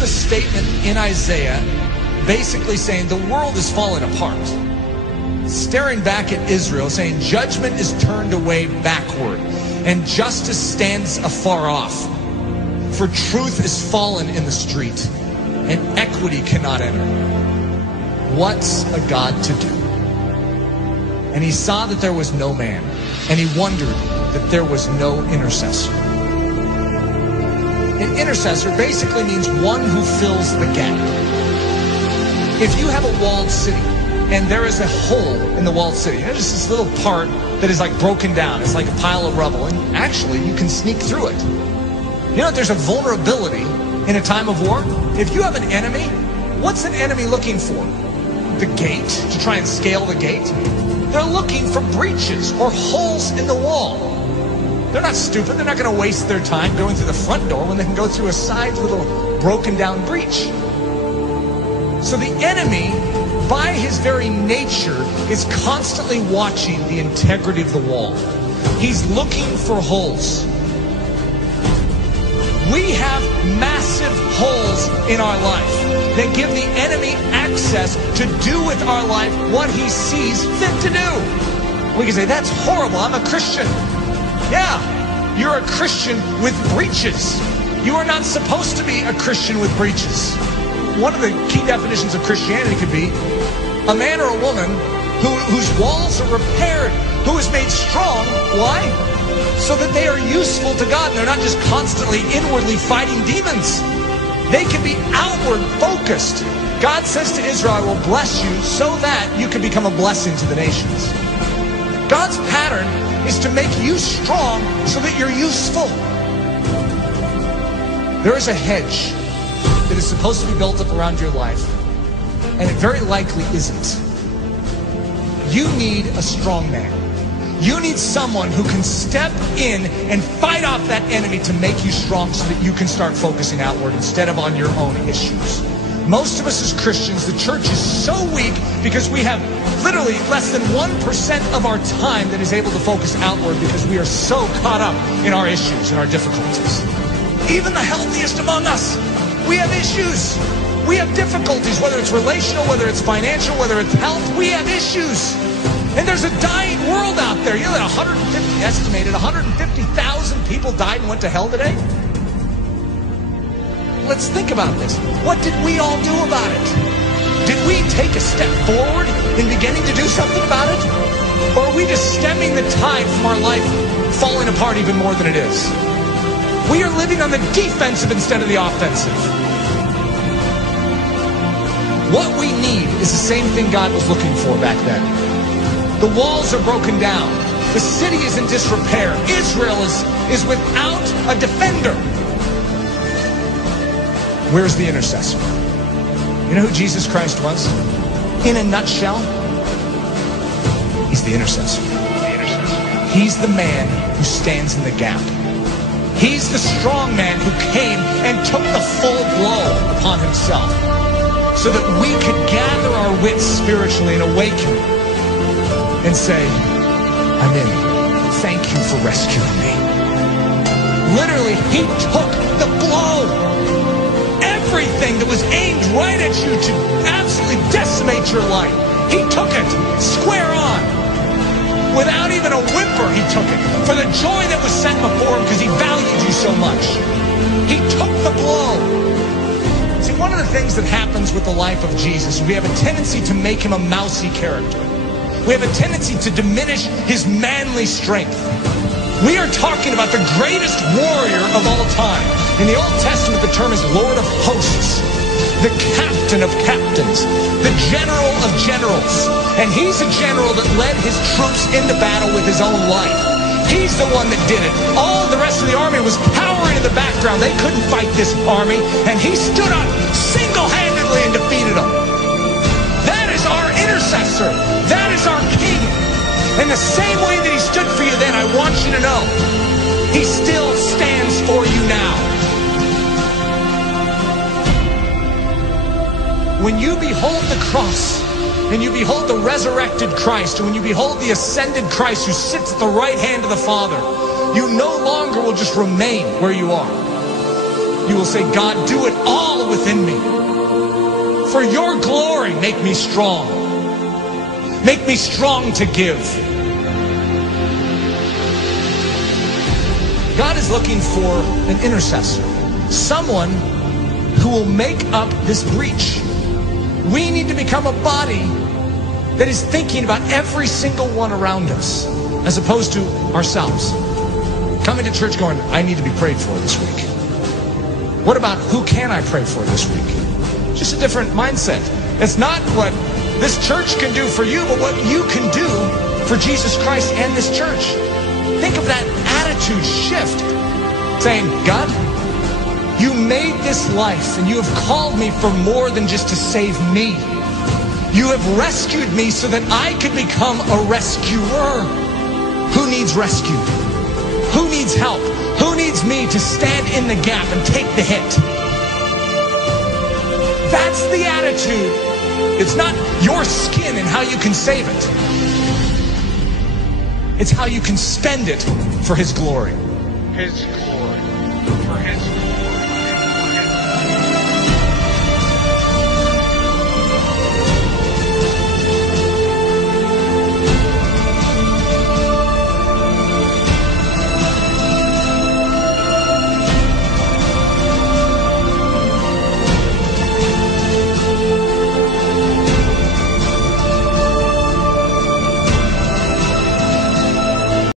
A statement in Isaiah basically saying the world is falling apart. Staring back at Israel, saying judgment is turned away backward and justice stands afar off. For truth is fallen in the street and equity cannot enter. What's a God to do? And he saw that there was no man, and he wondered that there was no intercessor. An intercessor basically means one who fills the gap. If you have a walled city and there is a hole in the walled city, there's just this little part that is like broken down. It's like a pile of rubble, and actually you can sneak through it. You know, there's a vulnerability in a time of war. If you have an enemy, what's an enemy looking for? The gate, to try and scale the gate? They're looking for breaches or holes in the wall. They're not stupid. They're not going to waste their time going through the front door when they can go through a side little broken down breach. So the enemy, by his very nature, is constantly watching the integrity of the wall. He's looking for holes. We have massive holes in our life that give the enemy access to do with our life what he sees fit to do. We can say, that's horrible. I'm a Christian. Yeah, you're a Christian with breaches. You are not supposed to be a Christian with breaches. One of the key definitions of Christianity could be a man or a woman whose walls are repaired, who is made strong. Why? So that they are useful to God and they're not just constantly inwardly fighting demons. They can be outward focused. God says to Israel, I will bless you so that you can become a blessing to the nations. God's pattern is to make you strong so that you're useful. There is a hedge that is supposed to be built up around your life, and it very likely isn't. You need a strong man. You need someone who can step in and fight off that enemy to make you strong so that you can start focusing outward instead of on your own issues. Most of us as Christians, the church is so weak because we have literally less than 1% of our time that is able to focus outward because we are so caught up in our issues and our difficulties. Even the healthiest among us, we have issues. We have difficulties, whether it's relational, whether it's financial, whether it's health, we have issues. And there's a dying world out there. You know that estimated 150,000 people died and went to hell today? Let's think about this. What did we all do about it? Did we take a step forward in beginning to do something about it? Or are we just stemming the tide from our life falling apart even more than it is? We are living on the defensive instead of the offensive. What we need is the same thing God was looking for back then. The walls are broken down. The city is in disrepair. Israel is without a defender. Where's the intercessor? You know who Jesus Christ was? In a nutshell, he's the intercessor. He's the man who stands in the gap. He's the strong man who came and took the full blow upon himself so that we could gather our wits spiritually and awaken and say, I'm in. Thank you for rescuing me. Literally, he took the blow. Everything that was aimed right at you to absolutely decimate your life, he took it square on. Without even a whimper, he took it. For the joy that was set before him because he valued you so much. He took the blow. See, one of the things that happens with the life of Jesus, we have a tendency to make him a mousy character. We have a tendency to diminish his manly strength. We are talking about the greatest warrior of all time. In the Old Testament, the term is Lord of Hosts, the captain of captains, the general of generals. And he's a general that led his troops into battle with his own life. He's the one that did it. All the rest of the army was cowering in the background. They couldn't fight this army. And he stood up single-handedly and defeated them. That is our intercessor. That is our king. In the same way that he stood for you then, I want you to know, he still stands for you now. When you behold the cross, and you behold the resurrected Christ, and when you behold the ascended Christ who sits at the right hand of the Father, you no longer will just remain where you are. You will say, God, do it all within me. For your glory, make me strong. Make me strong to give. God is looking for an intercessor, someone who will make up this breach. We need to become a body that is thinking about every single one around us, as opposed to ourselves. Coming to church going, I need to be prayed for this week. What about who can I pray for this week? Just a different mindset. It's not what this church can do for you, but what you can do for Jesus Christ and this church. Think of that attitude shift, saying, God, you made this life, and you have called me for more than just to save me. You have rescued me so that I could become a rescuer. Who needs rescue? Who needs help? Who needs me to stand in the gap and take the hit? That's the attitude. It's not your skin and how you can save it. It's how you can spend it for His glory. His glory. For His glory.